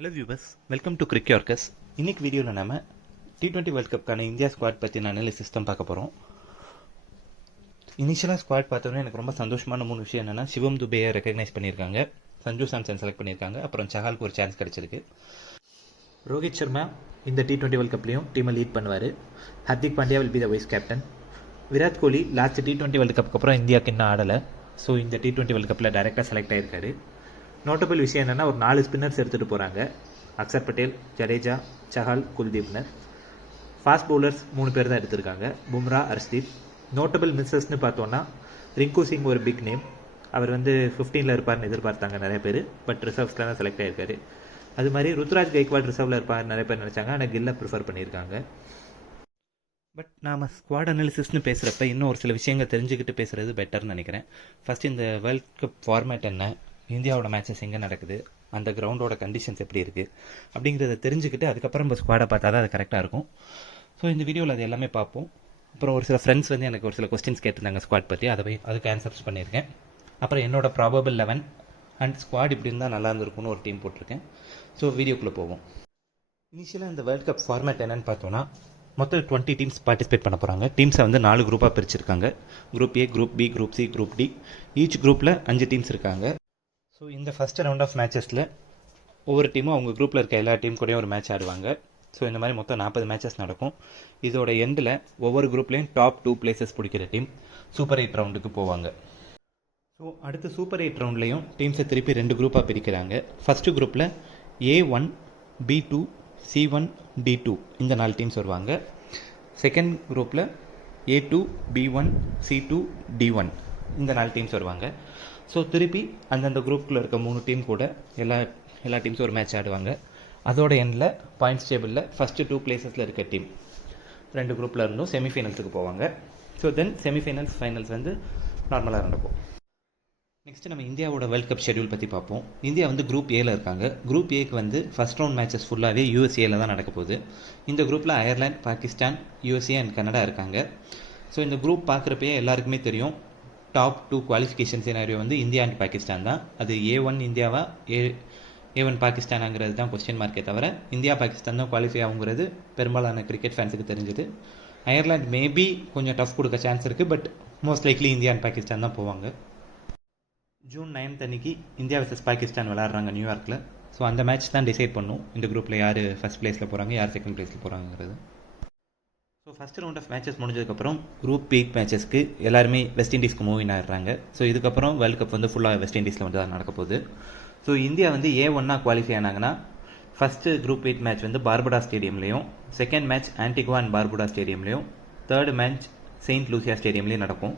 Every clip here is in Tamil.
Hello viewers, welcome to Cricyarks. இன்னைக்கு வீடியோவில் நம்ம T20 வேர்ல்ட் கப்க்கான இந்தியா ஸ்குவாட் பற்றின அனாலிசிஸ் தான் பார்க்க போகிறோம். இனிஷியலாக ஸ்குவாட் பார்த்தோன்னே எனக்கு ரொம்ப சந்தோஷமான 3 விஷயம் என்னென்னா, சிவம் துபேயை ரெக்கக்னைஸ் பண்ணியிருக்காங்க, சஞ்சு சாம்சன் செலக்ட் பண்ணியிருக்காங்க, அப்புறம் சஹாலுக்கு ஒரு சான்ஸ் கிடச்சிருக்கு. ரோஹித் சர்மா இந்த T20 வேர்ல்ட் கப்லையும் டீமை லீட் பண்ணுவார். Hardik Pandya will be the vice captain. Virat Kohli last T20 world கப்புக்கு அப்புறம் இந்தியாவுக்கு இன்னும் ஆடலை. ஸோ இந்த T20 வேர்ல்ட் கப்பில் டைரெக்டாக செலக்ட் ஆகிருக்காரு. நோட்டபிள் விஷயம் என்னென்னா, ஒரு 4 ஸ்பின்னர்ஸ் எடுத்துகிட்டு போகிறாங்க. அக்சர் பட்டேல், ஜடேஜா, சஹால், குல்தீப்னர். ஃபாஸ்ட் பவுலர்ஸ் 3 பேர் தான் எடுத்திருக்காங்க, பும்ரா, ஹர்ஷ்தீப். நோட்டபிள் மிஸ்ஸஸ்ன்னு பார்த்தோன்னா, ரிங்கு சிங் ஒரு பிக் நேம். அவர் 15ல் இருப்பார்னு எதிர்பார்த்தாங்க நிறைய பேர், பட் ரிசர்வ்ஸில் தான் செலக்ட் ஆகிருக்காரு. அது மாதிரி ருத்ராஜ் கைக்வாட் ரிசர்வில் இருப்பார் நிறைய பேர் நினச்சாங்க, ஆனால் கில்லை ப்ரிஃபர் பண்ணியிருக்காங்க. பட் நாம் ஸ்குவாட் அனாலிசிஸ்னு பேசுகிறப்ப இன்னும் ஒரு சில விஷயங்கள் தெரிஞ்சுக்கிட்டு பேசுகிறது பெட்டர்னு நினைக்கிறேன். ஃபஸ்ட் இந்த வேர்ல்ட் கப் ஃபார்மேட் என்ன, இந்தியாவோட மேட்சஸ் எங்கே நடக்குது, அந்த கிரவுண்டோட கண்டிஷன்ஸ் எப்படி இருக்குது அப்படிங்கிறத தெரிஞ்சுக்கிட்டு அதுக்கப்புறம் நம்ம ஸ்குவாடை பார்த்தா தான் அது கரெக்டாக இருக்கும். ஸோ இந்த வீடியோவில் அது எல்லாமே பார்ப்போம். அப்புறம் ஒரு சில ஃப்ரெண்ட்ஸ் எனக்கு ஒரு சில கொஸ்டின்ஸ் கேட்டிருந்தாங்க ஸ்குவாட் பற்றி, அதுக்கு ஆன்சர்ஸ் பண்ணியிருக்கேன். அப்புறம் என்னோட ப்ராபபிள் 11 அண்ட் ஸ்குவாட் இப்படி இருந்தால் நல்லா இருந்திருக்கும்னு ஒரு டீம் போட்டிருக்கேன். ஸோ வீடியோக்குள்ளே போவோம். இனிஷியலாக இந்த வேர்ல்ட் கப் ஃபார்மேட் என்னன்னு பார்த்தோன்னா, மொத்தம் 20 டீம்ஸ் பார்ட்டிசிபேட் பண்ண போகிறாங்க. டீம்ஸை 4 குரூப்பாக பிரிச்சிருக்காங்க. Group A, group B, group C, group D. Each குரூப்பில் 5 டீம்ஸ் இருக்காங்க. ஸோ இந்த ஃபஸ்ட் ரவுண்ட் ஆஃப் மேட்சஸில் ஒவ்வொரு டீமும் அவங்க குரூப்பில் இருக்க எல்லா டீம் கூடயும் ஒரு மேட்ச் ஆடுவாங்க. ஸோ இந்த மாதிரி மொத்தம் 40 மேட்சஸ் நடக்கும். இதோட எண்டில் ஒவ்வொரு குரூப்லேயும் டாப் 2 பிளேசஸ் பிடிக்கிற டீம் சூப்பர் 8 ரவுண்டுக்கு போவாங்க. ஸோ அடுத்து சூப்பர் 8 ரவுண்ட்லேயும் டீம்ஸை திருப்பி 2 குரூப்பாக பிரிக்கிறாங்க. ஃபஸ்ட்டு குரூப்பில் A1, B2, C1, D2 இந்த 4 டீம்ஸ் வருவாங்க. செகண்ட் குரூப்பில் A2, B1, C2, D1 இந்த 4 டீம்ஸ் வருவாங்க. ஸோ திருப்பி அந்தந்த குரூப்பில் இருக்க 3 டீம் கூட எல்லா டீம்ஸும் ஒரு மேட்ச் ஆடுவாங்க. அதோட எண்டில் பாயிண்ட்ஸ் டேபிளில் ஃபஸ்ட்டு 2 பிளேசஸில் இருக்க டீம் 2 குரூப்பில் இருந்தும் செமிஃபைனல்ஸுக்கு போவாங்க. ஸோ தென் செமிஃபைனல்ஸ், ஃபைனல்ஸ் நார்மலாக நடக்கும். நெக்ஸ்ட்டு நம்ம இந்தியாவோட வேர்ல்ட் கப் ஷெடியூல் பற்றி பார்ப்போம். இந்தியா குரூப் ஏல இருக்காங்க. குரூப் ஏக்கு ஃபஸ்ட் ரவுண்ட் மேட்சஸ் ஃபுல்லாகவே USA தான் நடக்க போகுது. இந்த குரூப்பில் Ireland, Pakistan, USA and Canada இருக்காங்க. ஸோ இந்த குரூப் பார்க்குறப்பே எல்லாருக்குமே தெரியும், top 2 qualification scenario India and Pakistan தான். அது A1 இந்தியாவா, A1 பாகிஸ்தானாங்கிறது தான் கொஸ்டின் மார்க்கே தவிர, இந்தியா பாகிஸ்தான் தான் குவாலிஃபை ஆகுங்கிறது பெரும்பாலான கிரிக்கெட் ஃபேன்ஸுக்கு தெரிஞ்சது. அயர்லாந்து மேபி கொஞ்சம் டஃப் கொடுக்க சான்ஸ் இருக்குது, but most likely India and Pakistan தான் போவாங்க. ஜூன் 9 அன்னைக்கு இந்தியா vs பாகிஸ்தான் விளாட்றாங்க நியூயார்க்கில். ஸோ அந்த மேட்ச் தான் டிசைட் பண்ணும் இந்த குரூப்பில் யார் ஃபஸ்ட் பிளேஸில் போகிறாங்க, யார் செகண்ட் பிளேஸில் போகிறாங்கிறது. So first round of matches முடிஞ்சதுக்கப்புறம் குரூப் 8 மேட்சஸ்க்கு எல்லாருமே வெஸ்ட் இண்டீஸ்க்கு மூவின் ஆகிடுறாங்க. ஸோ இதுக்கப்புறம் வேர்ல்ட் கப் ஃபுல்லாக வெஸ்ட் இண்டீஸில் தான் நடக்க போகுது. ஸோ இந்தியா A1 குவாலிஃபை ஆனாங்கன்னா, ஃபஸ்ட்டு குரூப் 8 மேட்ச் பார்படா ஸ்டேடியம்லேயும், second match Antigua and Barbuda ஸ்டேடியம்லேயும், தேர்ட் மேட்ச் செயின்ட் லூசியா ஸ்டேடியம்லேயும் நடக்கும்.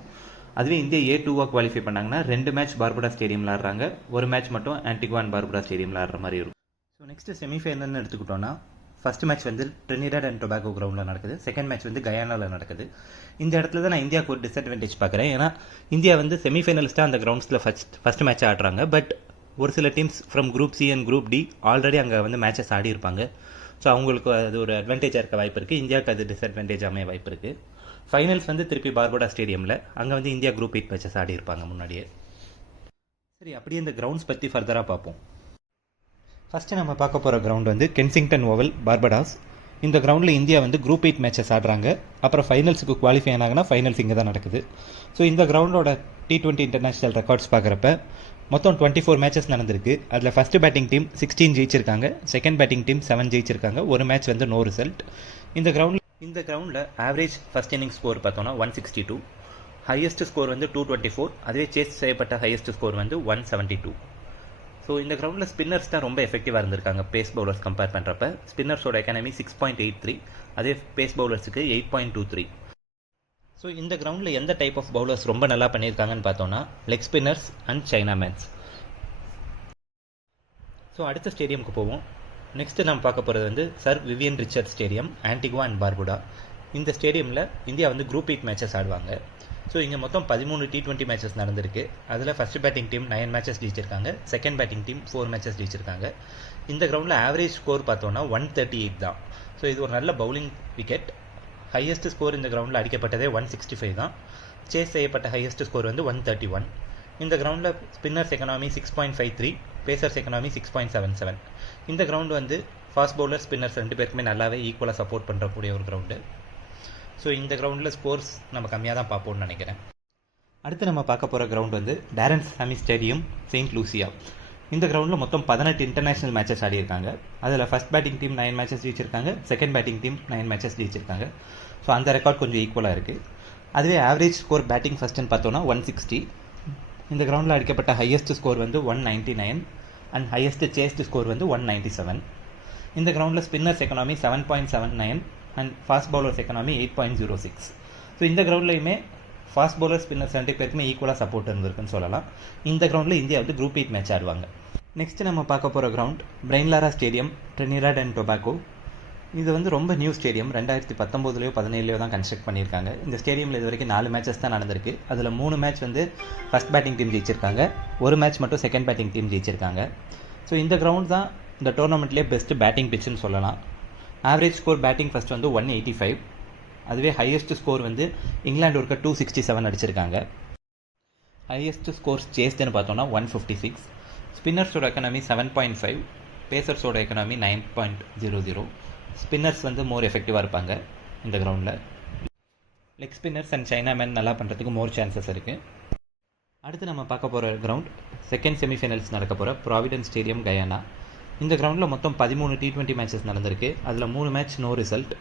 அதுவே இந்தியா A2 குவாலிஃபை பண்ணாங்கன்னா 2 மேட்ச் பார்புடா ஸ்டேடியமில் ஆடுறாங்க, ஒரு மேட்ச் மட்டும் ஆன்டிகுவா அண்ட் பார்புடா ஸ்டேடியமில் ஆடுற மாதிரி இருக்கும். ஸோ நெக்ஸ்ட்டு செமிஃபைனல்னு எடுத்துக்கிட்டோன்னா, first match Trinidad and Tobago கிரவுண்டில் நடக்குது. செகண்ட் மேட்ச் கயானாவில் நடக்குது. இந்த இடத்துல தான் நான் இந்தியாவுக்கு ஒரு டிஸ்அட்வான்டேஜ் பார்க்குறேன். ஏன்னா இந்தியா செமிஃபைனலிஸ்ட்டாக அந்த கிரவுண்ட்ஸில் ஃபஸ்ட் மேட்ச் ஆடுறாங்க. பட் ஒரு சில teams from group C and group D already அங்கே மேட்சஸ் ஆடி இருப்பாங்க. ஸோ அவங்களுக்கு அது ஒரு அட்வான்டேஜாக இருக்க வாய்ப்பு இருக்குது. இந்தியாவுக்கு அது டிஸ்அட்வான்டேஜ் அமைய வாய்ப்பு இருக்குது. ஃபைனல்ஸ் திருப்பி பார்படா ஸ்டேடியமில் அங்கே இந்தியா குரூப் 8 மேட்சஸ் ஆடி இருப்பாங்க முன்னாடியே. சரி, அப்படியே இந்த கிரவுண்ட்ஸ் பற்றி ஃபர்தராக பார்ப்போம். ஃபஸ்ட்டு நம்ம பார்க்க போகிற கிரவுண்ட் கென்சிங்டன் ஓவல், பார்படாஸ். இந்த கிரவுண்டில் இந்தியா குரூப் 8 மேட்சஸ் ஆடுறாங்க. அப்புறம் ஃபைனல்ஸுக்கு குவாலிஃபை ஆனாங்கன்னா ஃபைனல்ஸ் இங்கே தான் நடக்குது. ஸோ இந்த கிரவுண்டோட T20 இன்டர்நேஷ்னல் ரெக்கார்ட்ஸ் பார்க்குறப்ப மொத்தம் 24 மேட்சஸ் நடந்திருக்கு. அதில் ஃபஸ்ட்டு பேட்டிங் டீம் 16 ஜெயிச்சிருக்காங்க, செகண்ட் பேட்டிங் டீம் 7 ஜெயிச்சிருக்காங்க, ஒரு மேட்ச் நோ ரிசல்ட். இந்த கிரவுண்டில் ஆவரேஜ் ஃபஸ்ட் இன்னிங் ஸ்கோர் பார்த்தோன்னா 162, ஹையஸ்ட் ஸ்கோர் 224, அதுவே சேஸ் செய்யப்பட்ட ஹையஸ்ட் ஸ்கோர் 172. ஸோ இந்த கிரவுண்டில் ஸ்பின்னர்ஸ் தான் ரொம்ப எஃபெக்டிவாக இருந்திருக்காங்க பேஸ் பவுலர்ஸ் கம்பேர் பண்ணுறப்ப. ஸ்பின்னர்ஸோட எக்கானமி 6.83, அதே பேஸ் பவுலர்ஸுக்கு 8.23. ஸோ இந்த கிரவுண்டில் எந்த டைப் ஆஃப் பவுலர்ஸ் ரொம்ப நல்லா பண்ணியிருக்காங்கன்னு பார்த்தோன்னா, leg spinners and chinamans. So அடுத்த ஸ்டேடியமுக்கு போவோம். நெக்ஸ்ட்டு நம்ம பார்க்க போகிறது sir Vivian Richard stadium, Antigua and Barbuda. இந்த ஸ்டேடியமில் இந்தியா குரூப் 8 மேட்சஸ் ஆடுவாங்க. ஸோ இங்கே மொத்தம் 13 T20 மேட்சஸ் நடந்திருக்கு. அதில் ஃபஸ்ட் பேட்டிங் டீம் 9 மேட்சஸ் ஜெயிச்சிருக்காங்க, செகண்ட் பேட்டிங் டீம் 4 மேட்சஸ் ஜெயிச்சிருக்காங்க. இந்த கிரவுண்டில் ஆவரேஜ் ஸ்கோர் பார்த்தோன்னா 138 தான். ஸோ இது ஒரு நல்ல பவுலிங் விக்கெட். ஹையஸ்ட் ஸ்கோர் இந்த கிரவுண்டில் அடிக்கப்பட்டதே 165 தான். சேஸ் செய்யப்பட்ட ஹையஸ்ட் ஸ்கோர் 131. இந்த கிரவுண்டில் ஸ்பின்னர்ஸ் எக்கனாமி 6.53, பேசர்ஸ் எக்கனாமி 6.77. இந்த கிரவுண்ட் வந்து ஃபாஸ்ட் பவுலர் ஸ்பின்னர்ஸ் ரெண்டு பேருக்குமே நல்லாவே ஈக்குவலாக சப்போர்ட் பண்ணுறக்கூடிய ஒரு கிரவுண்டு. ஸோ இந்த கிரவுண்டில் ஸ்கோர்ஸ் நம்ம கம்மியாக தான் பார்ப்போம்னு நினைக்கிறேன். அடுத்து நம்ம பார்க்க போகிற கிரவுண்ட் வந்து டாரன் சாமி ஸ்டேடியம், செயின்ட் லூசியா. இந்த கிரவுண்டில் மொத்தம் 18 இன்டர்நேஷனல் மேட்சஸ் ஆடியிருக்காங்க. அதில் ஃபர்ஸ்ட் பேட்டிங் டீம் 9 மேட்சஸ் ஜெயிச்சிருக்காங்க, செகண்ட் பேட்டிங் டீம் 9 மேட்சஸ் ஜெயிச்சிருக்காங்க. ஸோ அந்த ரெக்கார்ட் கொஞ்சம் ஈக்குவலாக இருக்குது. அதுவே ஆவரேஜ் ஸ்கோர் பேட்டிங் ஃபஸ்ட்டுன்னு பார்த்தோன்னா 160. இந்த கிரவுண்டில் அடிக்கப்பட்ட ஹையஸ்ட் ஸ்கோர் வந்து 199 அண்ட் ஹையஸ்ட் சேஸ்ட் ஸ்கோர் வந்து 197. இந்த கிரவுண்டில் spinners economy 7.79 and fast bowlers economy 8.06. So இந்த கிரவுண்ட்லையுமே ஃபாஸ்ட் பவுலர் ஸ்பின்னர்ஸ் ரெண்டு பேருக்குமே ஈக்குவலாக சப்போர்ட் இருந்திருக்குன்னு சொல்லலாம். இந்த கிரவுண்டில் இந்தியா வந்து குரூப் 8 மேட்ச் ஆடுவாங்க. நெக்ஸ்ட் நம்ம பார்க்க போகிற ground Brian Lara stadium, Trinidad and tobacco. இது வந்து ரொம்ப நியூ ஸ்டேடியம். 2019 17 தான் கன்ஸ்ட்ரக்ட் பண்ணியிருக்காங்க. இந்த ஸ்டேடியமில் இது வரைக்கும் 4 மேட்சஸ் தான் நடந்திருக்கு. அதில் 3 மேட்ச் வந்து ஃபஸ்ட் பேட்டிங் டீம் ஜெயிச்சிருக்காங்க, ஒரு மேட்ச் மட்டும் செகண்ட் பேட்டிங் டீம் ஜெயிச்சிருக்காங்க. ஸோ இந்த கிரவுண்ட் தான் இந்த டோர்னமெண்ட்லேயே பெஸ்ட்டு பேட்டிங் பிச்சுன்னு சொல்லலாம். ஆவரேஜ் ஸ்கோர் பேட்டிங் ஃபஸ்ட் வந்து 185. அதுவே ஹையஸ்ட் ஸ்கோர் வந்து இங்கிலாந்து ஒருக்க 267 அடிச்சிருக்காங்க. ஹையஸ்ட் ஸ்கோர்ஸ் சேஸ்டுன்னு பார்த்தோன்னா 156. ஸ்பின்னர்ஸோட எக்கனாமி 7.5, பேசர்ஸோட எக்கனாமி 9.00. ஸ்பின்னர்ஸ் வந்து மோர் எஃபெக்டிவாக இருப்பாங்க இந்த கிரவுண்டில். Leg spinners and China man நல்லா பண்ணுறதுக்கு மோர் சான்சஸ் இருக்குது. அடுத்து நம்ம பார்க்க போகிற கிரவுண்ட் செகண்ட் செமிஃபைனல்ஸ் நடக்க போகிற ப்ராவிடன்ஸ் ஸ்டேடியம், கயானா. இந்த கிரவுண்டில் மொத்தம் 13 T20 மேட்சஸ் நடந்திருக்கு. அதில் 3 match no result.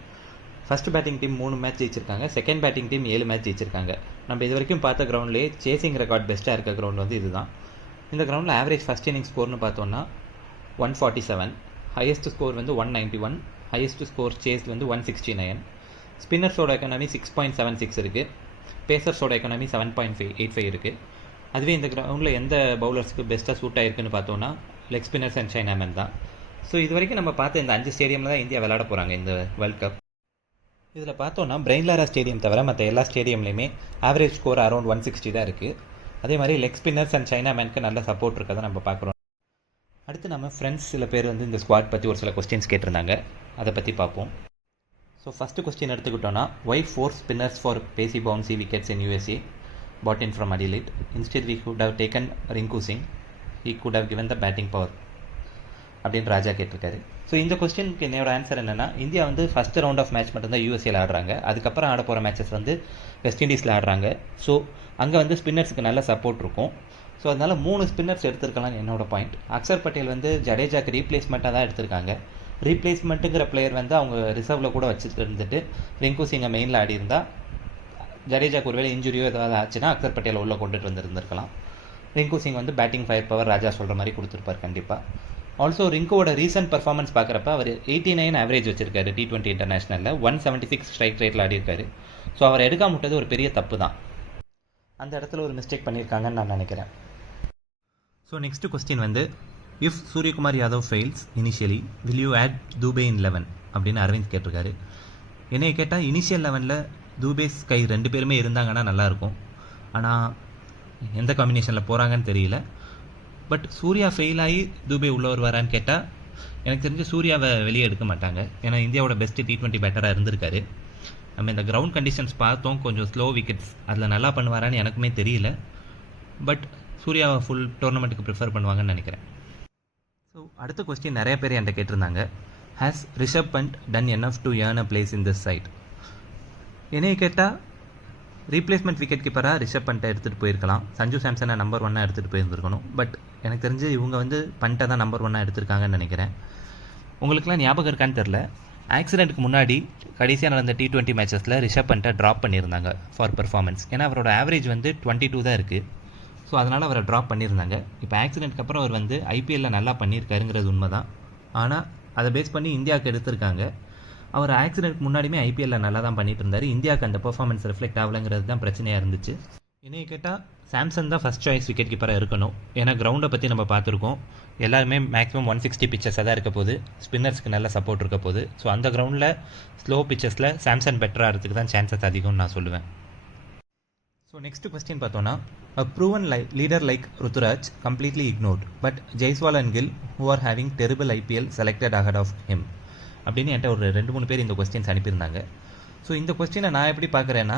First batting team 3 match ஜெயிச்சிருக்காங்க, செகண்ட் பேட்டிங் டீம் 7 மேட்ச் ஜெயிச்சிருக்காங்க. நம்ம இது வரைக்கும் பார்த்த கிரவுண்ட்லேயே சேசிங் ரெக்கார்ட் பெஸ்ட்டாக இருக்க கிரவுண்ட் வந்து இதுதான். இந்த கிரவுண்டில் ஆவரேஜ் ஃபஸ்ட் இன்னிங் ஸ்கோர்னு பார்த்தோன்னா 147, ஹையஸ்ட் ஸ்கோர் வந்து 191, ஹையஸ்ட் ஸ்கோர் சேஸ் வந்து 169. ஸ்பின்னர்ஸோட எக்கனாமி 6.76 இருக்குது, பேசர்ஸோட எக்கனாமி 7.85 இருக்குது. அதுவே இந்த கிரவுண்டில் எந்த பவுலர்ஸ்க்கு பெஸ்ட்டாக சூட் ஆகிருக்குன்னு பார்த்தோன்னா leg spinners and China man தான். ஸோ இது வரைக்கும் நம்ம பார்த்த இந்த 5 ஸ்டேடியமில் தான் இந்தியா விளையாட போகிறாங்க இந்த வேர்ல்ட் கப். இதில் பார்த்தோன்னா பிரைன் லாரா ஸ்டேடியம் தவிர மற்ற எல்லா ஸ்டேடியம்லையுமே ஆவரேஜ் ஸ்கோர் அரௌண்ட் 160 தான் இருக்குது. அதே மாதிரி லெக் ஸ்பின்னர்ஸ் அண்ட் சைனா மேனுக்கு நல்ல சப்போர்ட் இருக்கதை நம்ம பார்க்குறோம். அடுத்து நம்ம ஃப்ரெண்ட்ஸ் சில பேர் வந்து இந்த ஸ்குவாட் பற்றி ஒரு சில கொஸ்டின்ஸ் கேட்டிருந்தாங்க, அதை பற்றி பார்ப்போம். ஸோ ஃபஸ்ட்டு கொஸ்டின் எடுத்துக்கிட்டோன்னா, Y 4 spinners for pacey bouncy wickets in USA bought in from Adelaide? Instead we could have taken Rinku Singh, he could have given the batting power அப்படின்னு ராஜா கேட்டிருக்காரு. ஸோ இந்த கொஸ்டினுக்கு என்னோட ஆன்சர் என்னென்னா, இந்தியா வந்து ஃபஸ்ட் ரவுண்ட் ஆஃப் மேட்ச் மட்டும்தான் யூஎஸ்ஏல ஆடுறாங்க, அதுக்கப்புறம் ஆட போகிற மேட்சஸ் வந்து வெஸ்ட் இண்டீஸில் ஆடுறாங்க. ஸோ அங்கே வந்து ஸ்பின்னர்ஸுக்கு நல்ல சப்போர்ட் இருக்கும். ஸோ அதனால் 3 ஸ்பின்னர்ஸ் எடுத்துருக்கலாம்னு என்னோட பாயிண்ட். அக்சர் பட்டேல் வந்து ஜடேஜாக்கு ரீப்ளேஸ்மெண்ட்டாக தான் எடுத்திருக்காங்க. ரீப்ளேஸ்மெண்ட்டுங்கிற பிளேயர் வந்து அவங்க ரிசர்வில் கூட வச்சுட்டு இருந்துட்டு ரிங்கு சிங்கை மெயினில் ஆடி இருந்தால், ஜடேஜாக்கு ஒருவேளை இன்ஜுரியோ ஏதாவது ஆச்சுன்னா அக்சர் பட்டேல் உள்ளே கொண்டுட்டு வந்துருந்துருக்கலாம். ரிங்கு சிங் வந்து பேட்டிங் ஃபயர் பவர் ராஜா சொல்கிற மாதிரி கொடுத்துருப்பார் கண்டிப்பாக. ஆல்சோ ரிங்குவோட ரீசன்ட் பர்ஃபார்மன்ஸ் பார்க்குறப்ப அவர் 89 ஆவரேஜ் வச்சிருக்காரு T20 இன்டர்நேஷனலில், 176 ஸ்ட்ரைக் ரேட்டில் ஆடிருக்காரு. ஸோ அவர் எடுக்காம விட்டது ஒரு பெரிய தப்பு தான். அந்த இடத்துல ஒரு மிஸ்டேக் பண்ணியிருக்காங்கன்னு நான் நினைக்கிறேன். ஸோ நெக்ஸ்ட் கொஸ்டின் வந்து, if Suryakumar Yadav fails initially will you add Dube in 11 அப்படின்னு அரவிந்த் கேட்டிருக்காரு. என்னைய கேட்டால் இனிஷியல் 11ல் தூபே ஸ்கை 2 பேருமே இருந்தாங்கன்னா நல்லாயிருக்கும். ஆனால் எந்த காம்பினேஷனில் போகிறாங்கன்னு தெரியல. பட் சூர்யா ஃபெயில் ஆகி தூபே உள்ளே வருவாரான்னு கேட்டால் எனக்கு தெரிஞ்சு சூர்யாவை வெளியே எடுக்க மாட்டாங்க. ஏன்னா இந்தியாவோட பெஸ்ட்டு T20 பேட்டராக இருந்திருக்காரு. நம்ம இந்த கிரவுண்ட் கண்டிஷன்ஸ் பார்த்தோம், கொஞ்சம் ஸ்லோ விக்கெட்ஸ், அதில் நல்லா பண்ணுவாரான்னு எனக்குமே தெரியல. பட் சூர்யாவை ஃபுல் டோர்னமெண்ட்டுக்கு ப்ரிஃபர் பண்ணுவாங்கன்னு நினைக்கிறேன். ஸோ அடுத்த கொஸ்டின் நிறைய பேர் என்கிட்ட கேட்டிருந்தாங்க, has Rishabh Pant done enough to earn a place in this side? என்னைய கேட்டால் ரீப்ளேஸ்மெண்ட் விக்கெட் கீப்பராக ரிஷப் பண்ட்டை எடுத்துகிட்டு போயிருக்கலாம், சஞ்சு சாம்சனை நம்பர் 1 எடுத்துகிட்டு போயிருந்துருக்கணும். பட் எனக்கு தெரிஞ்சு இவங்க வந்து பண்ட்டை தான் நம்பர் 1 எடுத்திருக்காங்கன்னு நினைக்கிறேன். உங்களுக்குலாம் ஞாபகம் இருக்கான்னு தெரில, ஆக்சிடென்ட்டுக்கு முன்னாடி கடைசியாக நடந்த T20 மேட்சஸில் ரிஷப் பண்ட்டை ட்ராப் பண்ணியிருந்தாங்க ஃபார் பெர்ஃபார்மன்ஸ். ஏன்னா அவரோட ஆவரேஜ் வந்து 22 தான் இருக்குது. ஸோ அதனால் அவரை ட்ராப் பண்ணியிருந்தாங்க. இப்போ ஆக்சிடென்ட்க்கு அப்புறம் அவர் வந்து ஐபிஎல்லில் நல்லா பண்ணியிருக்காருங்கிறது உண்மை தான். ஆனால் அதை பேஸ் பண்ணி இந்தியாவுக்கு எடுத்திருக்காங்க. அவர் ஆக்சிடென்ட் முன்னாடியுமே ஐபிஎல்லில் நல்லா தான் பண்ணிட்டு இருந்தார். இந்தியாவுக்கு அந்த பெர்ஃபார்மன்ஸ் ரிஃப்ளெக்ட் ஆகலைங்கிறது தான் பிரச்சனையாக இருந்துச்சு. என்னைய கேட்டால் சாம்சன் தான் ஃபஸ்ட் சாய்ஸ் விக்கெட் கீப்பராக இருக்கணும். ஏன்னா கிரவுண்டை பற்றி நம்ம பார்த்துருக்கோம், எல்லாருமே மேக்ஸிமம் 160 பிச்சஸாக தான் இருக்க போகுது, ஸ்பின்னர்ஸ்க்கு நல்ல சப்போர்ட் இருக்க போகுது. ஸோ அந்த கிரவுண்டில் ஸ்லோ பிச்சஸில் சாம்சன் பெட்டராக இருக்கிறதுக்கு தான் சான்சஸ் அதிகம்னு நான் சொல்லுவேன். ஸோ நெக்ஸ்ட் கொஸ்டின் பார்த்தோன்னா, a proven leader like Ruturaj completely ignored, but Jaiswal and Gill who are having terrible IPL selected ahead of him அப்படின்னு என்கிட்ட ஒரு 2-3 பேர் இந்த கொஸ்டின்ஸ் அனுப்பியிருந்தாங்க. ஸோ இந்த கொஸ்டினை நான் எப்படி பார்க்குறேன்னா,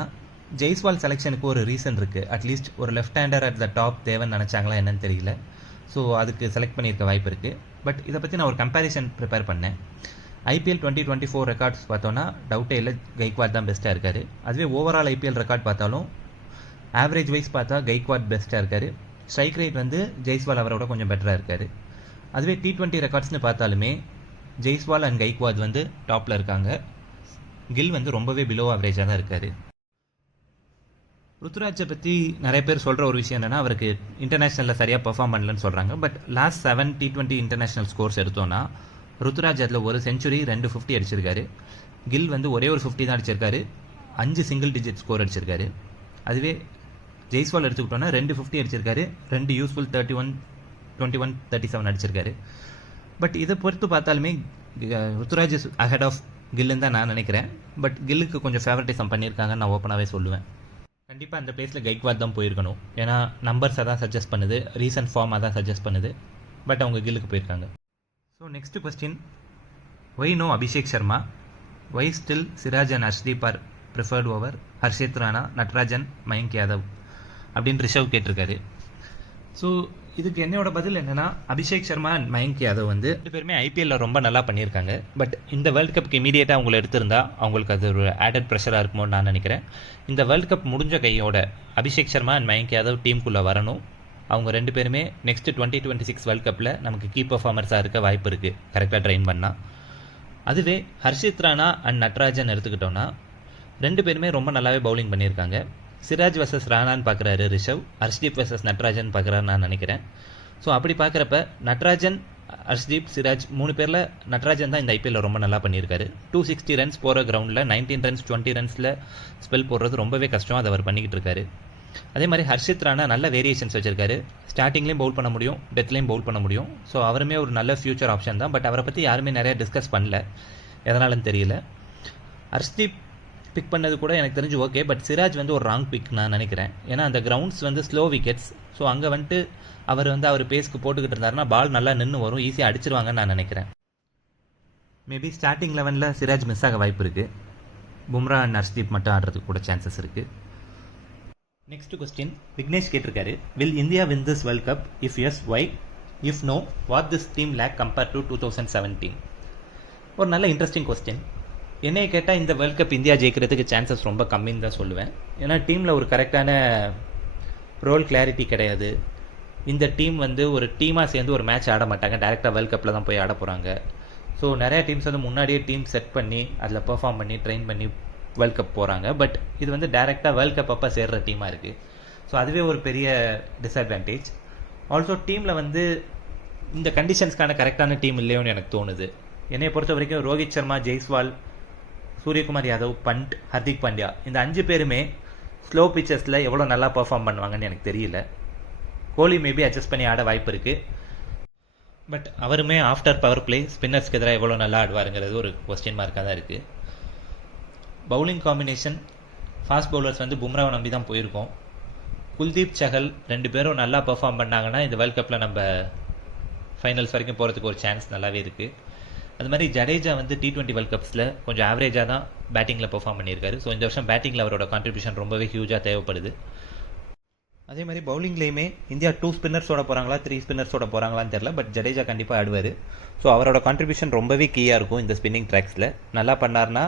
ஜெய்ஸ்வால் செலெக்ஷனுக்கு ஒரு ரீசன் இருக்குது. அட்லீஸ்ட் ஒரு left hander at the top தேவைன்னு நினச்சாங்களா என்னன்னு தெரியல. ஸோ அதுக்கு செலக்ட் பண்ணியிருக்க வாய்ப்பு இருக்குது. பட் இதை பற்றி நான் ஒரு கம்பேரிசன் ப்ரிப்பேர் பண்ணேன். ஐபிஎல் 2024 ரெக்கார்ட்ஸ் பார்த்தோன்னா டவுட்டே இல்லை, கைக்வாட் தான் பெஸ்ட்டாக இருக்கார். அதுவே ஓவரால் ஐபிஎல் ரெக்கார்ட் பார்த்தாலும் ஆவரேஜ் வைஸ் பார்த்தா கைக்வாட் பெஸ்ட்டாக இருக்கார். ஸ்ட்ரைக் ரேட் வந்து ஜெய்ஸ்வால் அவரோட கொஞ்சம் பெட்டராக இருக்கார். அதுவே T20 ரெக்கார்ட்ஸ்னு பார்த்தாலுமே ஜெய்ஸ்வால் அண்ட் கைக்வாட் வந்து டாப்பில் இருக்காங்க. கில் வந்து ரொம்பவே பிலோ ஆவரேஜாக தான் இருக்கார். ருத்துராஜை பற்றி நிறைய பேர் சொல்கிற ஒரு விஷயம் என்னென்னா, அவருக்கு இன்டர்நேஷ்னலில் சரியாக பெர்ஃபார்ம் பண்ணலன்னு சொல்கிறாங்க. But last 7 T20 international scores எடுத்தோன்னா ருத்துராஜ் அதில் ஒரு செஞ்சுரி 2 50 அடிச்சிருக்காரு. கில் வந்து ஒரே ஒரு 50 தான் அடிச்சிருக்காரு, 5 சிங்கிள் டிஜிட் ஸ்கோர் அடிச்சிருக்காரு. அதுவே ஜெய்ஸ்வால் எடுத்துக்கிட்டோன்னா 2 50 அடிச்சிருக்காரு, 2 யூஸ்ஃபுல் 31, 21, 37 அடிச்சிருக்காரு. பட் இதை பொறுத்து பார்த்தாலுமே ருத்துராஜ் இஸ் அஹெட் ஆஃப் கில்லுன்னு தான் நான் நினைக்கிறேன். பட் கில்லுக்கு கொஞ்சம் ஃபேவரட்டிசம் பண்ணியிருக்காங்கன்னு நான் ஓப்பனாகவே சொல்லுவேன். கண்டிப்பாக அந்த பிளேஸில் கைக்வாட் தான் போயிருக்கணும். ஏன்னா நம்பர்ஸை தான் சஜஸ்ட் பண்ணுது, ரீசன்ட் ஃபார்மாக தான் சஜஸ்ட் பண்ணுது. பட் அவங்க கில்லுக்கு போயிருக்காங்க. So next question, why no Abhishek Sharma, why still Siraj and Harshdeep are preferred over Harshit Rana, Natarajan, Mayank Yadav அப்படின்னு ரிஷவ் கேட்டிருக்காரு. ஸோ இதுக்கு என்னோட பதில் என்னென்னா, அபிஷேக் சர்மா அண்ட் மயங்க் யாதவ் வந்து 2 பேருமே ஐபிஎல்லில் ரொம்ப நல்லா பண்ணியிருக்காங்க. பட் இந்த வேர்ல்டு கப்புக்கு இமீடியட்டாக அவங்களை எடுத்திருந்தா அவங்களுக்கு அது ஒரு ஆடட் ப்ரெஷராக இருக்குமோன்னு நான் நினைக்கிறேன். இந்த வேர்ல்டு கப் முடிஞ்ச கையோட அபிஷேக் சர்மா அண்ட் மயங்க் யாதவ் டீமுக்குள்ளே வரணும். அவங்க 2 பேருமே நெக்ஸ்ட் 2026 வேர்ல்டு கப்பில் நமக்கு கீ பர்ஃபார்மர்ஸாக இருக்க வாய்ப்பு இருக்குது, கரெக்டாக ட்ரெயின் பண்ணால். அதுவே ஹர்ஷித் ராணா அண்ட் நட்ராஜன் எடுத்துக்கிட்டோன்னா 2 பேருமே ரொம்ப நல்லாவே பவுலிங் பண்ணியிருக்காங்க. சிராஜ் வர்சஸ் ராணான்னு பார்க்குறாரு ரிஷவ், ஹர்ஷ்தீப் வர்சஸ் நட்ராஜன் பார்க்குறாரு நான் நினைக்கிறேன். ஸோ அப்படி பார்க்குறப்ப நட்ராஜன், ஹர்ஷ்தீப், சிராஜ் 3 பேரில் நட்ராஜன் தான் இந்த ஐபிஎல்லில் ரொம்ப நல்லா பண்ணியிருக்காரு. 260 ரன்ஸ் போகிற கிரவுண்டில் 19 ரன்ஸ் 20 ரன்ஸில் ஸ்பெல் போடுறது ரொம்பவே கஷ்டம், அதை அவர் பண்ணிக்கிட்டு இருக்காரு. அதே மாதிரி ஹர்ஷித் ராணா நல்ல வேரியேஷன்ஸ் வச்சிருக்காரு. ஸ்டார்டிங்லேயும் பவுல் பண்ண முடியும், டெத்லேயும் பவுல் பண்ண முடியும். ஸோ அவருமே ஒரு நல்ல ஃபியூச்சர் ஆப்ஷன் தான். பட் அவரை பற்றி யாருமே நிறையா டிஸ்கஸ் பண்ணல, எதனாலன்னு தெரியல. ஹர்ஷ்தீப் பிக் பண்ணது கூட எனக்கு தெரிஞ்சு ஓகே. பட் சிராஜ் வந்து ஒரு ராங் பிக் நான் நினைக்கிறேன். ஏன்னா அந்த கிரவுண்ட்ஸ் வந்து ஸ்லோ விக்கெட்ஸ். ஸோ அங்கே வந்துட்டு அவர் பேஸ்க்கு போட்டுக்கிட்டு இருந்தாருன்னா பால் நல்லா நின்று வரும், ஈஸியாக அடிச்சிருவாங்கன்னு நான் நினைக்கிறேன். மேபி ஸ்டார்டிங் 11ல் சிராஜ் மிஸ் ஆக வாய்ப்பு இருக்குது. பும்ரா அண்ட் ஹர்ஷ்தீப் மட்டும் ஆடுறதுக்கு கூட சான்சஸ் இருக்குது. நெக்ஸ்ட் கொஸ்டின், விக்னேஷ் கேட்டிருக்காரு, will India win this world cup? If yes, why? If no, what this team lack compare to 2017? ஒரு நல்ல இன்ட்ரெஸ்டிங் கொஸ்டின். என்னையை கேட்டால் இந்த வேர்ல்ட் கப் இந்தியா ஜெயிக்கிறதுக்கு சான்சஸ் ரொம்ப கம்மின்னு தான் சொல்லுவேன். ஏன்னா டீமில் ஒரு கரெக்டான ரோல் கிளாரிட்டி கிடையாது. இந்த டீம் வந்து ஒரு டீமாக சேர்ந்து ஒரு மேட்ச் ஆட மாட்டாங்க, டேரெக்டாக வேர்ல்ட் கப்பில் தான் போய் ஆட போகிறாங்க. ஸோ நிறையா டீம்ஸ் வந்து முன்னாடியே டீம் செட் பண்ணி அதில் பெர்ஃபார்ம் பண்ணி ட்ரெயின் பண்ணி வேர்ல்ட் கப் போகிறாங்க. பட் இது வந்து டேரெக்டாக வேர்ல்ட் கப் அப்போ சேர்கிற டீமாக இருக்குது. ஸோ அதுவே ஒரு பெரிய டிஸ்அட்வான்டேஜ். ஆல்சோ டீமில் வந்து இந்த கண்டிஷன்ஸ்க்கான கரெக்டான டீம் இல்லையோன்னு எனக்கு தோணுது. என்னை பொறுத்த வரைக்கும் ரோஹித் சர்மா, ஜெய்ஸ்வால், சூரியகுமார் யாதவ், பண்ட், ஹர்திக் பாண்டியா இந்த 5 பேருமே ஸ்லோ பிச்சர்ஸில் எவ்வளோ நல்லா பர்ஃபார்ம் பண்ணுவாங்கன்னு எனக்கு தெரியல. கோலி மேபி அட்ஜஸ்ட் பண்ணி ஆட வாய்ப்பு இருக்குது. பட் அவருமே ஆஃப்டர் பவர் பிளே ஸ்பின்னர்ஸ்க்கு எதிராக எவ்வளோ நல்லா ஆடுவாருங்கிறது ஒரு கொஸ்டின் மார்க்காக தான் இருக்குது. பவுலிங் காம்பினேஷன், ஃபாஸ்ட் பவுலர்ஸ் வந்து பும்ராவை நம்பி தான் போயிருக்கோம். குல்தீப், சஹல் 2 பேரும் நல்லா பர்ஃபார்ம் பண்ணாங்கன்னா இந்த வேர்ல்ட் கப்பில் நம்ம ஃபைனல்ஸ் வரைக்கும் போகிறதுக்கு ஒரு சான்ஸ் நல்லாவே இருக்குது. அது மாதிரி ஜடேஜா வந்து T20 வேர்ல்ட் கப்ஸில் கொஞ்சம் ஆவரேஜாக தான் பேட்டிங்கில் பெர்ஃபார்ம் பண்ணியிருக்காரு. ஸோ இந்த வருஷம் பேட்டிங்கில் அவரோட கான்ட்ரிபியூஷன் ரொம்பவே ஹியூஜாக தேவைப்படுது. அதே மாதிரி பவுலிங்லேயுமே இந்தியா 2 ஸ்பின்னர்ஸோட போகிறாங்களா 3 ஸ்பின்னர்ஸோட போகிறாங்களான்னு தெரில. பட் ஜடேஜா கண்டிப்பாக ஆடுவார். ஸோ அவரோட கான்ட்ரிபியூஷன் ரொம்பவே கீயாக இருக்கும் இந்த ஸ்பின்னிங் ட்ராக்ஸில். நல்லா பண்ணார்னா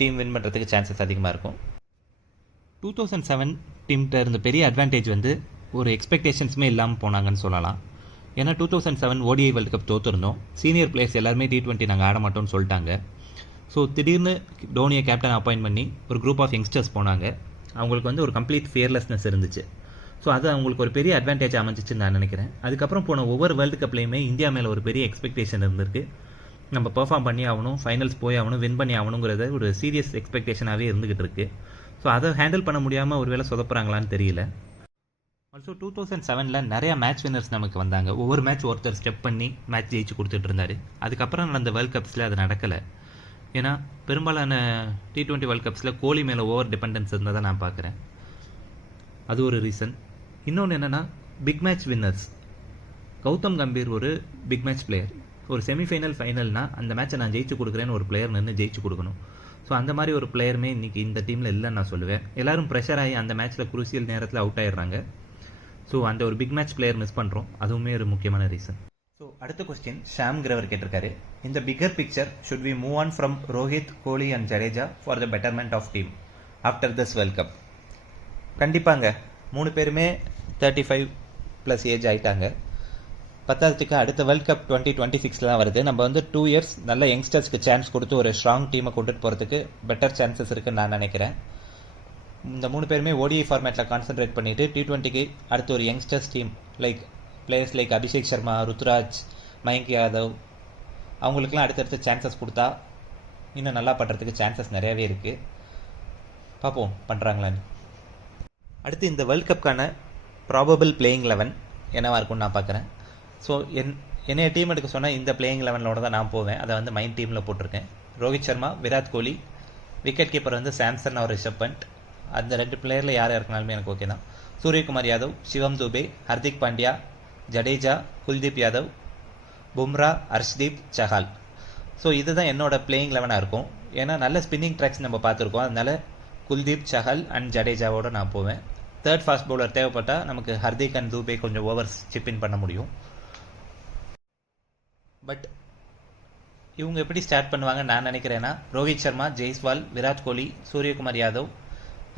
டீம் வின் பண்ணுறதுக்கு சான்சஸ் அதிகமாக இருக்கும். 2007 டீம்கிட்ட இருந்த பெரிய அட்வான்டேஜ் வந்து ஒரு எக்ஸ்பெக்டேஷன்ஸுமே இல்லாமல் போனாங்கன்னு சொல்லலாம். ஏன்னா 2007 ODI வேர்ல்டு கப் தோற்றுருந்தோம். சீனியர் பிளேயர்ஸ் எல்லாருமே T20 நாங்கள் ஆட மாட்டோம்னு சொல்லிட்டாங்க. ஸோ திடீர்னு டோனியை கேப்டன் அப்பாயின்ட் பண்ணி ஒரு குரூப் ஆஃப் யங்ஸ்டர்ஸ் போனாங்க. அவங்களுக்கு வந்து ஒரு கம்ப்ளீட் ஃபியர்லெஸ்னஸ் இருந்துச்சு. ஸோ அது அவங்களுக்கு ஒரு பெரிய அட்வான்டேஜ் அமைஞ்சிச்சுன்னு நான் நினைக்கிறேன். அதுக்கப்புறம் போன ஒவ்வொரு வேர்ல்டு கப்லேயுமே இந்தியா மேலே ஒரு பெரிய எக்ஸ்பெக்டேஷன் இருந்திருக்கு. நம்ம பெர்ஃபார்ம் பண்ணி ஆகணும், ஃபைனல்ஸ் போய் ஆகணும், வின் பண்ணி ஆகணுங்கிறத ஒரு சீரியஸ் எக்ஸ்பெக்டேஷனாகவே இருந்துகிட்டு இருக்கு. ஸோ அதை ஹேண்டில் பண்ண முடியாமல் ஒரு வேளை சொதப்புறாங்களான்னு தெரியல. ஆல்சோ 2007 நிறையா மேட்ச் வின்னர்ஸ் நமக்கு வந்தாங்க. ஒவ்வொரு மேட்ச் ஒருத்தர் ஸ்டெப் பண்ணி மேட்ச் ஜெயிச்சு கொடுத்துட்டு இருந்தார். அதுக்கப்புறம் நடந்த வேர்ல்ட் கப்ஸில் அது நடக்கலை. ஏன்னா பெரும்பாலான T20 வேர்ல்ட் கப்ஸில் கோலி மேலே ஓவர் டிபெண்டன்ஸ் இருந்ததை நான் பார்க்குறேன். அது ஒரு ரீசன். இன்னொன்று என்னென்னா big match winners. Gautam Gambhir ஒரு பிக் மேட்ச் பிளேயர். ஒரு செமிஃபைனல் ஃபைனல்னால் அந்த மேட்சை நான் ஜெயிச்சு கொடுக்குறேன்னு ஒரு பிளேயர் நின்று ஜெயிச்சு கொடுக்கணும். ஸோ அந்த மாதிரி ஒரு பிளேயருமே இன்றைக்கி இந்த டீமில் இல்லைன்னு நான் சொல்லுவேன். எல்லோரும் ப்ரெஷர் ஆகி அந்த மேட்ச்சில் குரூசியல் நேரத்தில் அவுட் ஆயிடுறாங்க. ஸோ அந்த ஒரு பிக் மேட்ச் பிளேயர் மிஸ் பண்ணுறோம், அதுவுமே ஒரு முக்கியமான ரீசன். ஸோ அடுத்த கொஸ்டின் ஷாம்ங்கிறவர் கேட்டிருக்காரு, இந்த bigger picture should we move on from Rohit, Kohli and Jadeja for the betterment of team after this world cup. கண்டிப்பாங்க, 3 பேருமே 35+ ஏஜ் ஆகிட்டாங்க. பத்தாவதுக்கு அடுத்த வேர்ல்ட் கப் 2026 தான் வருது. நம்ம வந்து 2 இயர்ஸ் நல்ல யங்ஸ்டர்ஸ்க்கு சான்ஸ் கொடுத்து ஒரு ஸ்ட்ராங் டீமை கொண்டுட்டு போகிறதுக்கு பெட்டர் சான்சஸ் இருக்குன்னு நான் நினைக்கிறேன். இந்த 3 பேருமே ஓடிஐ ஃபார்மேட்டில் கான்சென்ட்ரேட் பண்ணிவிட்டு T20க்கு அடுத்து ஒரு youngsters team like players like Abhishek Sharma, Ruturaj, Mayank Yadav அவங்களுக்குலாம் அடுத்தடுத்து சான்சஸ் கொடுத்தா இன்னும் நல்லா பண்ணுறதுக்கு சான்சஸ் நிறையாவே இருக்குது. பார்ப்போம் பண்ணுறாங்களான்னு. அடுத்து இந்த வேர்ல்ட் கப்புக்கான ப்ராபபிள் பிளேயிங் 11 என்னவாக இருக்கும்னு நான் பார்க்குறேன். ஸோ என்னைய டீம் எடுக்க சொன்னால் இந்த பிளேயிங் 11ஓட தான் நான் போவேன். அதை வந்து மைண்ட் டீமில் போட்டிருக்கேன். ரோஹித் சர்மா, விராட் கோலி, விக்கெட் கீப்பர் வந்து சாம்சன் அவர் ரிஷப் பண்ட். அந்த 2 பிளேயரில் யார் இருக்கனாலுமே எனக்கு ஓகே தான். சூரியகுமார் யாதவ், சிவம் துபே, ஹர்திக் பாண்டியா, ஜடேஜா, குல்தீப் யாதவ், பும்ரா, ஹர்ஷ்தீப், சஹால். ஸோ இதுதான் என்னோட பிளேயிங் 11 இருக்கும். ஏன்னா நல்ல ஸ்பின்னிங் ட்ராக்ஸ் நம்ம பார்த்துருக்கோம். அதனால குல்தீப், சஹல் அண்ட் ஜடேஜாவோட நான் போவேன். தேர்ட் ஃபாஸ்ட் பவுலர் தேவைப்பட்டால் நமக்கு ஹர்திக் அண்ட் தூபே கொஞ்சம் ஓவர்ஸ் சிப்பின் பண்ண முடியும். பட் இவங்க எப்படி ஸ்டார்ட் பண்ணுவாங்க நான் நினைக்கிறேன்னா, ரோஹித் சர்மா, ஜெய்ஸ்வால், விராட் கோலி, சூரியகுமார் யாதவ்,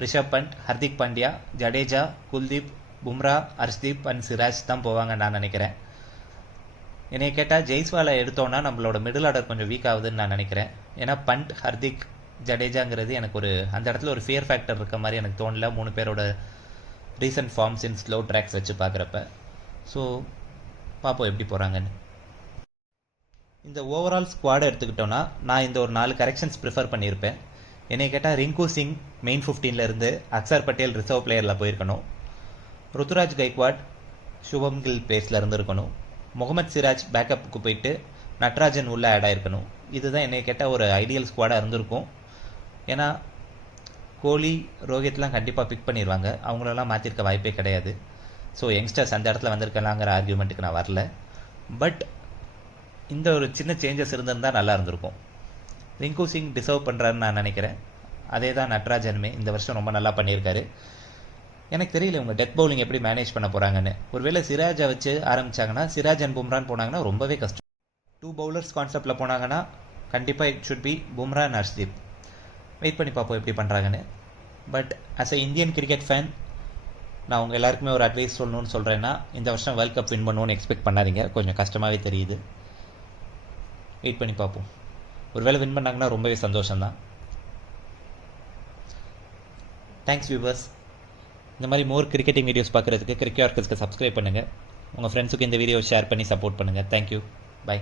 ரிஷப் பண்ட், ஹர்திக் பாண்டியா, ஜடேஜா, குல்தீப், பும்ரா, ஹர்ஷ்தீப் அண்ட் சிராஜ் தான் போவாங்க நான் நினைக்கிறேன். என்னை கேட்டால் ஜெய்ஸ்வாலை எடுத்தோன்னா நம்மளோட மிடில் ஆர்டர் கொஞ்சம் வீக் ஆகுதுன்னு நான் நினைக்கிறேன். ஏன்னா பண்ட், ஹர்திக், ஜடேஜாங்கிறது எனக்கு ஒரு அந்த இடத்துல ஒரு ஃபியர் ஃபேக்டர் இருக்க மாதிரி எனக்கு தோணல 3 பேரோட recent forms in slow tracks வச்சு பார்க்குறப்ப. ஸோ பார்ப்போம் எப்படி போகிறாங்கன்னு. இந்த ஓவரால் ஸ்குவாடை எடுத்துக்கிட்டோன்னா நான் இந்த ஒரு 4 கரெக்ஷன்ஸ் ப்ரிஃபர் பண்ணியிருப்பேன். என்னை கேட்டால் ரிங்கு சிங் மெயின் 15 இருந்து அக்சர் பட்டேல் ரிசர்வ் பிளேயரில் போயிருக்கணும். ருத்துராஜ் கைக்வாட் சுபம் கில் பேஸில் இருந்திருக்கணும். முகமது சிராஜ் பேக்கப்புக்கு போயிட்டு நட்ராஜன் உள்ளே ஆட் ஆகிருக்கணும். இதுதான் என்னை கேட்டால் ஒரு ஐடியல் ஸ்குவாடாக இருந்திருக்கும். ஏன்னா கோலி, ரோஹித்லாம் கண்டிப்பாக பிக் பண்ணிடுவாங்க. அவங்களெல்லாம் மாற்றிருக்க வாய்ப்பே கிடையாது. ஸோ யங்ஸ்டர்ஸ் அந்த இடத்துல வந்திருக்கலாங்கிற ஆர்கியூமெண்ட்டுக்கு நான் வரல. பட் இந்த ஒரு சின்ன சேஞ்சஸ் இருந்திருந்தால் நல்லா இருந்திருக்கும். ரிங்கு சிங் டிசர்வ் பண்ணுறாருன்னு நான் நினைக்கிறேன். அதே தான் நட்ராஜனுமே இந்த வருஷம் ரொம்ப நல்லா பண்ணியிருக்காரு. எனக்கு தெரியல இவங்க டெத் பவுலிங் எப்படி மேனேஜ் பண்ண போகிறாங்கன்னு. ஒருவேளை சிராஜை வச்சு ஆரம்பித்தாங்கன்னா, சிராஜ் அண்ட் பும்ரான் போனாங்கன்னா ரொம்பவே கஷ்டம். 2 பவுலர்ஸ் கான்செப்டில் போனாங்கன்னா கண்டிப்பாக it should be Bumrah and Harshdeep. Wait பண்ணி பார்ப்போம் எப்படி பண்ணுறாங்கன்னு. But as a Indian cricket fan நான் உங்கள் எல்லாருக்குமே ஒரு அட்வைஸ் சொல்லணும்னு சொல்கிறேன்னா, இந்த வருஷம் வேர்ல்ட் கப் வின் பண்ணுவோன்னு எக்ஸ்பெக்ட் பண்ணாதீங்க. கொஞ்சம் கஷ்டமாகவே தெரியுது. வெயிட் பண்ணி பார்ப்போம். ஒருவேளை வின் பண்ணாங்கன்னா ரொம்பவே சந்தோஷம்தான். Thanks viewers. இந்த மாதிரி மோர் கிரிக்கெட்டிங் வீடியோஸ் பார்க்குறதுக்கு கிரிக்கெட் ஆர்கஸ்க்கு சப்ஸ்கிரைப் பண்ணுங்கள். உங்கள் ஃப்ரெண்ட்ஸுக்கு இந்த வீடியோ ஷேர் பண்ணி சப்போர்ட் பண்ணுங்கள். தேங்க்யூ. பை.